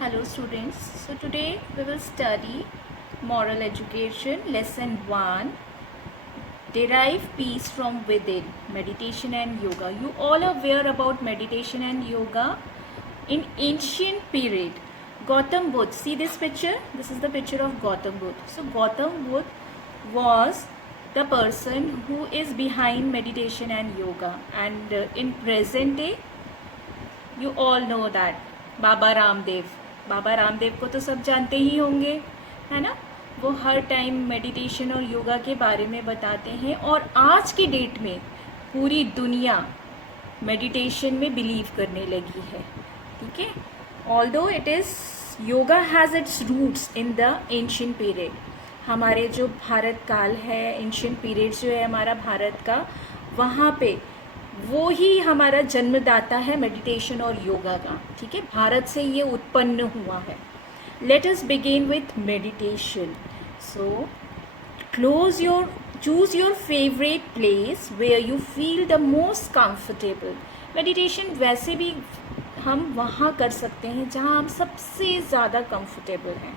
Hello students, so today we will study moral education lesson 1, derive peace from within, meditation and yoga. You all are aware about meditation and yoga. In ancient period, Gautam Buddha, see this picture, this is the picture of Gautam Buddha. So Gautam Buddha was the person who is behind meditation and yoga, and in present day you all know that Baba Ramdev को तो सब जानते ही होंगे, है ना। वो हर time meditation और योगा के बारे में बताते हैं और आज की डेट में पूरी दुनिया मेडिटेशन में बिलीव करने लगी है, ठीक है। Although it is yoga has its roots in the ancient period. हमारे जो भारत काल है, एंशियंट पीरियड जो है हमारा भारत का, वहाँ पे वो ही हमारा जन्मदाता है मेडिटेशन और योगा का, ठीक है। भारत से ये उत्पन्न हुआ है। Let us begin with meditation. So choose your favourite place where you feel the most comfortable. Meditation वैसे भी हम वहाँ कर सकते हैं जहाँ हम सबसे ज़्यादा कंफर्टेबल हैं,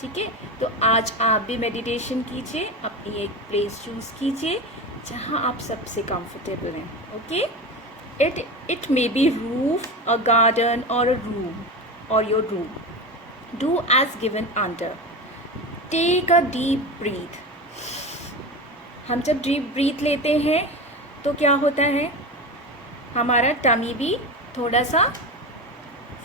ठीक है। तो आज आप भी मेडिटेशन कीजिए, अपनी एक प्लेस चूज़ कीजिए जहाँ आप सबसे कंफर्टेबल हैं, okay. It may be roof, a garden और अ रूम और your room. Do as given under. Take a deep breath. हम जब डीप ब्रीथ लेते हैं तो क्या होता है, हमारा टमी भी थोड़ा सा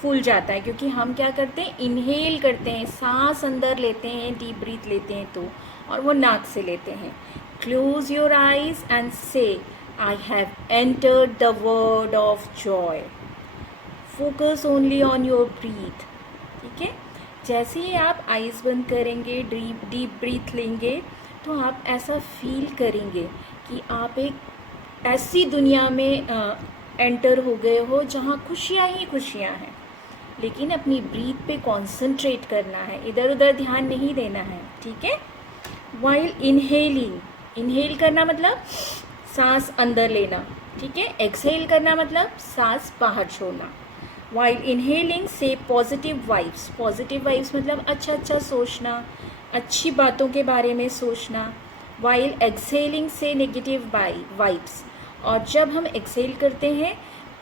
फूल जाता है, क्योंकि हम क्या करते हैं, इनहेल करते हैं, सांस अंदर लेते हैं, डीप ब्रीथ लेते हैं तो, और वो नाक से लेते हैं। क्लोज योर आइज एंड से I have entered the world of Joy. Focus only on your breathe, ठीक है। जैसे ही आप आइज बंद करेंगे, डीप ब्रीथ लेंगे, तो आप ऐसा फील करेंगे कि आप एक ऐसी दुनिया में एंटर हो गए हो जहाँ खुशियाँ ही खुशियाँ हैं। लेकिन अपनी ब्रीथ पे कॉन्सेंट्रेट करना है, इधर उधर ध्यान नहीं देना है, ठीक है। वाइल इनहेलिंग, इनहेल करना मतलब सांस अंदर लेना, ठीक है। एक्सहेल करना मतलब सांस बाहर छोड़ना। वाइल इनहेलिंग से पॉजिटिव वाइब्स, पॉजिटिव वाइब्स मतलब अच्छा अच्छा सोचना, अच्छी बातों के बारे में सोचना। वाइल एक्सहेलिंग से नेगेटिव वाइब्स, और जब हम एक्सहेल करते हैं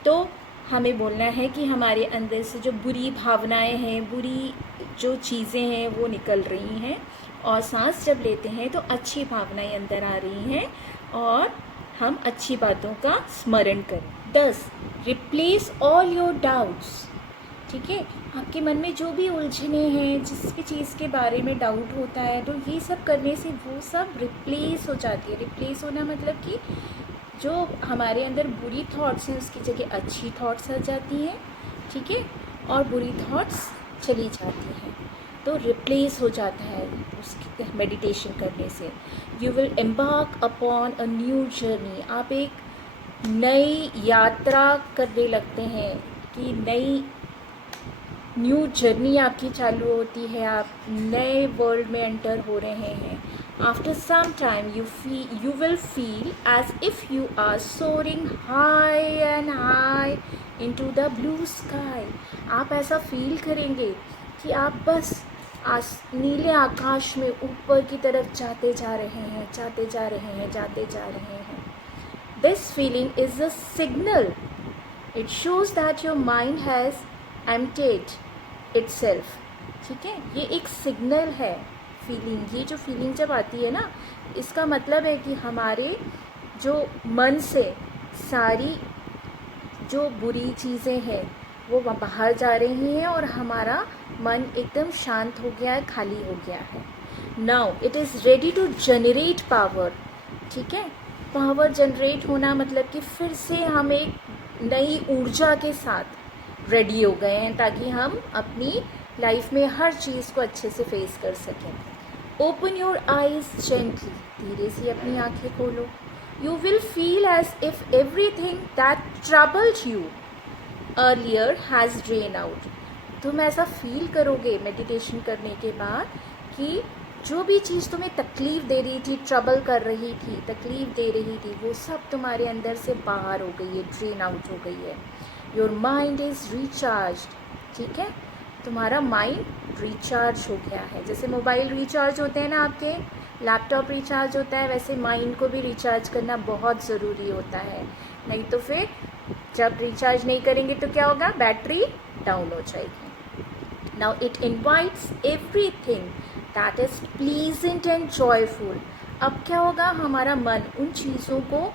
तो हमें बोलना है कि हमारे अंदर से जो बुरी भावनाएं हैं, बुरी जो चीज़ें हैं वो निकल रही हैं, और सांस जब लेते हैं तो अच्छी भावनाएं अंदर आ रही हैं और हम अच्छी बातों का स्मरण करें। 10. रिप्लेस ऑल योर डाउट्स, ठीक है। आपके मन में जो भी उलझने हैं, जिस भी चीज़ के बारे में डाउट होता है, तो ये सब करने से वो सब रिप्लेस हो जाती है। रिप्लेस होना मतलब कि जो हमारे अंदर बुरी थॉट्स हैं उसकी जगह अच्छी थॉट्स आ जाती हैं, ठीक है, और बुरी थॉट्स चली जाती हैं, तो रिप्लेस हो जाता है उसकी मेडिटेशन करने से। You will embark upon a new journey, आप एक नई यात्रा करने लगते हैं, कि नई न्यू जर्नी आपकी चालू होती है, आप नए वर्ल्ड में एंटर हो रहे हैं। After some time you will feel as if you are soaring high and high into the blue sky। आप ऐसा फील करेंगे कि आप बस नीले आकाश में ऊपर की तरफ जाते जा रहे हैं, जाते जा रहे हैं, जाते जा रहे हैं। This feeling is a signal. It shows that your mind has emptied itself, ठीक है। ये एक सिग्नल है फीलिंग, ये जो फीलिंग जब आती है ना, इसका मतलब है कि हमारे जो मन से सारी जो बुरी चीज़ें हैं वो बाहर जा रही हैं और हमारा मन एकदम शांत हो गया है, खाली हो गया है। Now it is ready to generate power, ठीक है। पावर जनरेट होना मतलब कि फिर से हम एक नई ऊर्जा के साथ रेडी हो गए हैं, ताकि हम अपनी लाइफ में हर चीज़ को अच्छे से फेस कर सकें। ओपन योर आइज जेंटली, धीरे से अपनी आंखें खोलो। You will feel as if everything that troubled you earlier has drain out. तुम ऐसा फील करोगे मेडिटेशन करने के बाद कि जो भी चीज़ तुम्हें तकलीफ़ दे रही थी, ट्रबल कर रही थी, तकलीफ़ दे रही थी, वो सब तुम्हारे अंदर से बाहर हो गई है, ड्रेन आउट हो गई है। योर माइंड इज़ रिचार्ज्ड, ठीक है। तुम्हारा माइंड रिचार्ज हो गया है। जैसे मोबाइल रिचार्ज होते हैं ना, आपके लैपटॉप रिचार्ज होता है, वैसे माइंड को भी रिचार्ज करना बहुत ज़रूरी होता है। नहीं तो फिर जब रिचार्ज नहीं करेंगे तो क्या होगा, बैटरी डाउन हो जाएगी। Now it invites everything that is pleasant and joyful. अब क्या होगा, हमारा मन उन चीज़ों को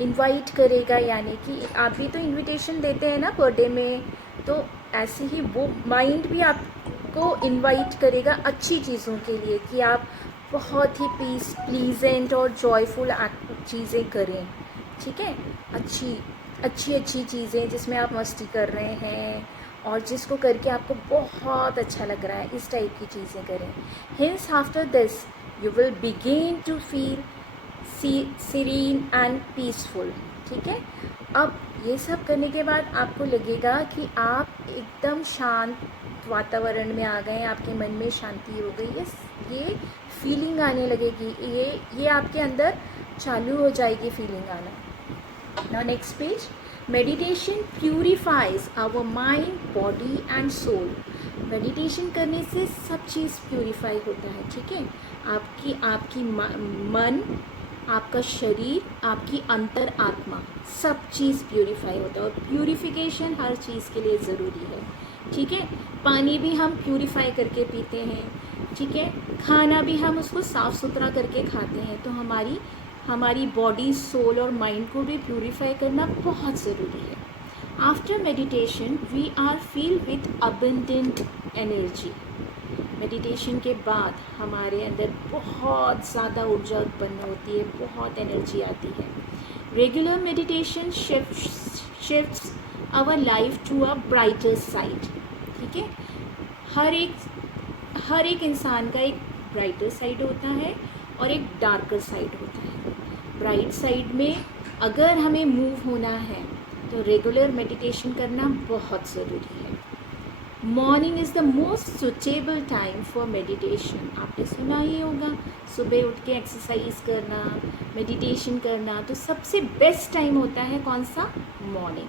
इनवाइट करेगा, यानी कि आप भी तो इनविटेशन देते हैं ना बर्थडे में, तो ऐसे ही वो माइंड भी आपको इनवाइट करेगा अच्छी चीज़ों के लिए, कि आप बहुत ही प्लीजेंट और जॉयफुल चीज़ें करें। ठीक है, अच्छी चीज़ें जिसमें आप मस्ती कर रहे हैं और जिसको करके आपको बहुत अच्छा लग रहा है, इस टाइप की चीज़ें करें। Hence after this you will begin to feel serene and peaceful. ठीक है, अब ये सब करने के बाद आपको लगेगा कि आप एकदम शांत वातावरण में आ गए, आपके मन में शांति हो गई, ये फीलिंग आने लगेगी, ये आपके अंदर चालू हो जाएगी फीलिंग आना। Now next page, meditation purifies our mind, body and soul. Meditation करने से सब चीज़ प्यूरिफाई होता है। ठीक है, आपकी मन, आपका शरीर, आपकी अंतर आत्मा, सब चीज़ प्यूरिफाई होता है, और प्यूरिफिकेशन हर चीज़ के लिए ज़रूरी है। ठीक है, पानी भी हम प्यूरिफाई करके पीते हैं। ठीक है, खाना भी हम उसको साफ़ सुथरा करके खाते हैं। तो हमारी बॉडी, सोल और माइंड को भी प्यूरिफाई करना बहुत ज़रूरी है। After meditation we are feel with abundant energy. Meditation के बाद हमारे अंदर बहुत ज़्यादा ऊर्जा उत्पन्न होती है, बहुत एनर्जी आती है। Regular meditation shifts our life to a brighter side. ठीक है, हर एक इंसान का एक ब्राइटर साइड होता है और एक डार्कर साइड होता है। ब्राइट साइड में अगर हमें मूव होना है तो रेगुलर मेडिटेशन करना बहुत ज़रूरी है। Morning is the most suitable time for meditation. आपने सुना ही होगा, सुबह उठ के एक्सरसाइज करना, मेडिटेशन करना, तो सबसे बेस्ट टाइम होता है कौन सा, morning.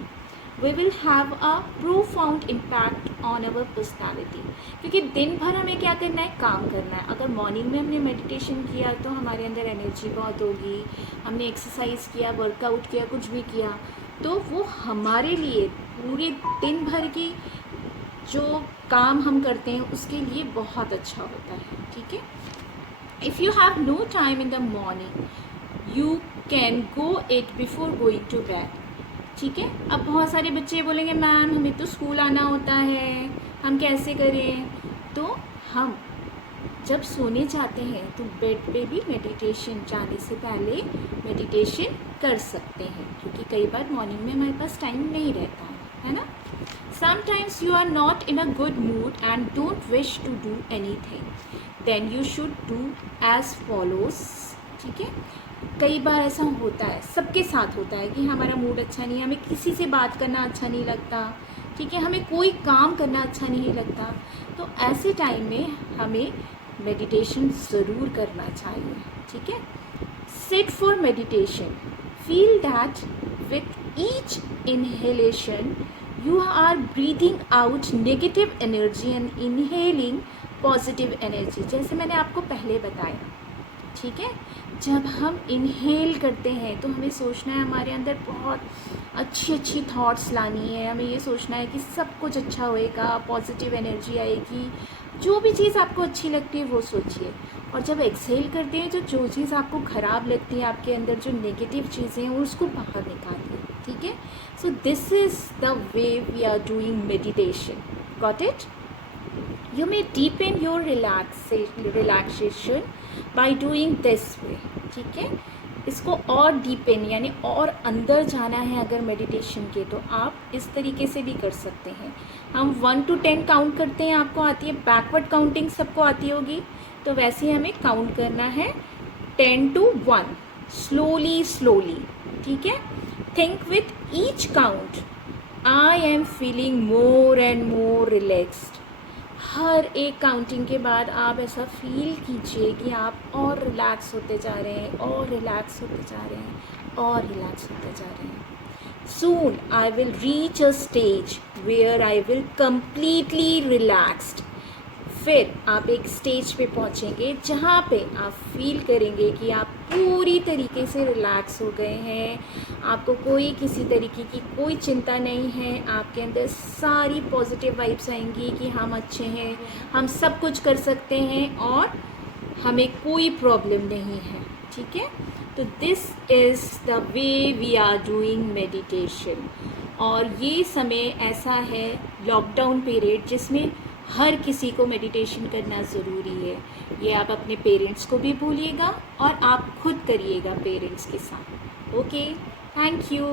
We will have a profound impact on our personality, क्योंकि दिन भर हमें क्या करना है, काम करना है। अगर मॉर्निंग में हमने मेडिटेशन किया तो हमारे अंदर एनर्जी बहुत होगी, हमने एक्सरसाइज किया, वर्कआउट किया, कुछ भी किया, तो वो हमारे लिए पूरे दिन भर की जो काम हम करते हैं उसके लिए बहुत अच्छा होता है। ठीक है, if you have no time in the morning you can go it before going to bed. ठीक है, अब बहुत सारे बच्चे बोलेंगे मैम हमें तो स्कूल आना होता है, हम कैसे करें। तो हम जब सोने जाते हैं तो बेड पे भी मेडिटेशन जाने से पहले मेडिटेशन कर सकते हैं, क्योंकि कई बार मॉर्निंग में हमारे पास टाइम नहीं रहता है ना। Sometimes you are not in a good mood and don't wish to do anything. Then you should do as follows. ठीक है, कई बार ऐसा होता है, सबके साथ होता है कि हमारा मूड अच्छा नहीं है, हमें किसी से बात करना अच्छा नहीं लगता। ठीक है, हमें कोई काम करना अच्छा नहीं लगता। तो ऐसे टाइम में हमें मेडिटेशन ज़रूर करना चाहिए। ठीक है, sit for meditation, feel that with each inhalation you are breathing out negative energy and inhaling positive energy। जैसे मैंने आपको पहले बताया, ठीक है, जब हम इनहेल करते हैं तो हमें सोचना है, हमारे अंदर बहुत अच्छी थॉट्स लानी है, हमें ये सोचना है कि सब कुछ अच्छा होएगा, पॉजिटिव एनर्जी आएगी, जो भी चीज़ आपको अच्छी लगती है वो सोचिए। और जब एक्सहेल करते हैं जो चीज़ आपको ख़राब लगती है, आपके अंदर जो नेगेटिव चीज़ें हैं उसको बाहर निकालिए। ठीक है, so this is the way we are doing meditation. Got it? You may deepen your relaxation by doing this way। ठीक है, इसको और डीपेन यानी और अंदर जाना है अगर मेडिटेशन के, तो आप इस तरीके से भी कर सकते हैं। हम 1 to 10 काउंट करते हैं, आपको आती है बैकवर्ड काउंटिंग, सबको आती होगी, तो वैसे ही हमें काउंट करना है 10 to 1 स्लोली। ठीक है, think with each count I am feeling more and more relaxed. हर एक काउंटिंग के बाद आप ऐसा फील कीजिए कि आप और रिलैक्स होते जा रहे हैं, और रिलैक्स होते जा रहे हैं, और रिलैक्स होते जा रहे हैं। Soon I will reach a stage where I will completely relaxed. फिर आप एक स्टेज पे पहुंचेंगे जहाँ पे आप फील करेंगे कि आप पूरी तरीके से रिलैक्स हो गए हैं, आपको कोई किसी तरीके की कोई चिंता नहीं है, आपके अंदर सारी पॉजिटिव वाइब्स आएंगी कि हम अच्छे हैं, हम सब कुछ कर सकते हैं और हमें कोई प्रॉब्लम नहीं है। ठीक है, तो this is the way we are doing meditation. और ये समय ऐसा है लॉकडाउन पीरियड जिसमें हर किसी को मेडिटेशन करना ज़रूरी है। ये आप अपने पेरेंट्स को भी भूलिएगा और आप खुद करिएगा पेरेंट्स के साथ। Okay, thank you.